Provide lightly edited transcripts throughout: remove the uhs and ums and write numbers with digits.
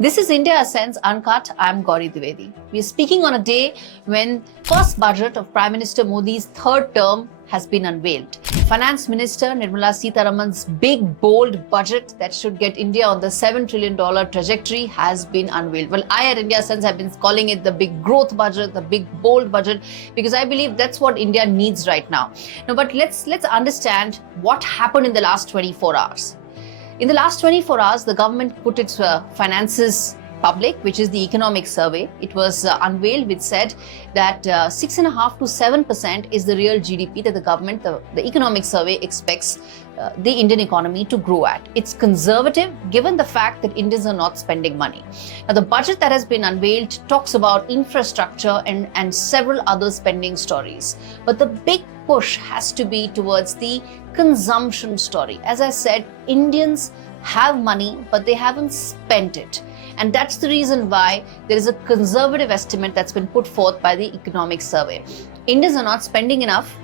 This is India Ascends Uncut. I'm Gaurie Dwivedi. We are speaking on a day when first budget of Prime Minister Modi's third term has been unveiled. Finance Minister Nirmala Sitharaman's big, bold budget that should get India on the $7 trillion trajectory has been unveiled. Well, I at India Ascends have been calling it the big growth budget, the big, bold budget, because I believe that's what India needs right now. Now, but let's understand what happened in the last 24 hours. In the last 24 hours, the government put its finances public, which is the economic survey. It was unveiled, which said that 6.5% to 7% is the real GDP that the government, the economic survey expects the Indian economy to grow at. It's conservative given the fact that Indians are not spending money. Now, the budget that has been unveiled talks about infrastructure and several other spending stories. But the big push has to be towards the consumption story. As I said, Indians have money, but they haven't spent it. And that's the reason why there is a conservative estimate that's been put forth by the economic survey. Indians are not spending enough,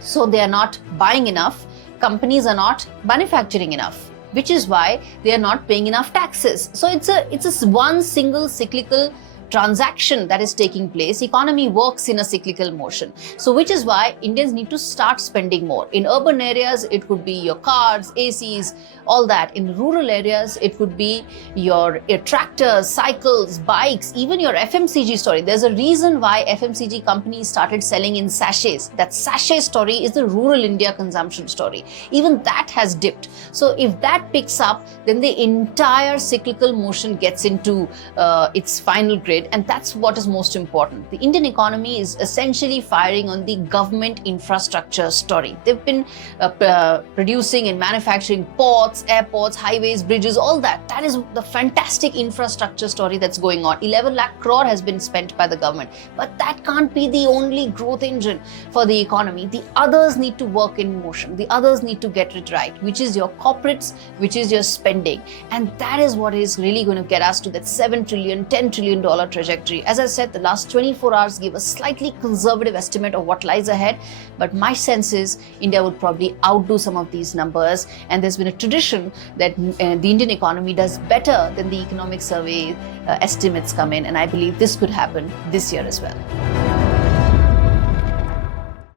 so they are not buying enough. Companies are not manufacturing enough, which is why they are not paying enough taxes. So it's a one single cyclical transaction that is taking place. Economy works in a cyclical motion. So which is why Indians need to start spending more. In urban areas, it could be your cars, ACs, all that. In rural areas, it could be your tractors, cycles, bikes, even your FMCG story. There's a reason why FMCG companies started selling in sachets. That sachet story is the rural India consumption story. Even that has dipped. So if that picks up, then the entire cyclical motion gets into its final grade. And that's what is most important. The Indian economy is essentially firing on the government infrastructure story. They've been producing and manufacturing ports, airports, highways, bridges, all that. That is the fantastic infrastructure story that's going on. 11 lakh crore has been spent by the government. But that can't be the only growth engine for the economy. The others need to work in motion. The others need to get it right, which is your corporates, which is your spending. And that is what is really going to get us to that $7 trillion, $10 trillion trajectory. As I said, the last 24 hours give a slightly conservative estimate of what lies ahead, but my sense is India would probably outdo some of these numbers, and there's been a tradition that the Indian economy does better than the economic survey estimates come in, and I believe this could happen this year as well.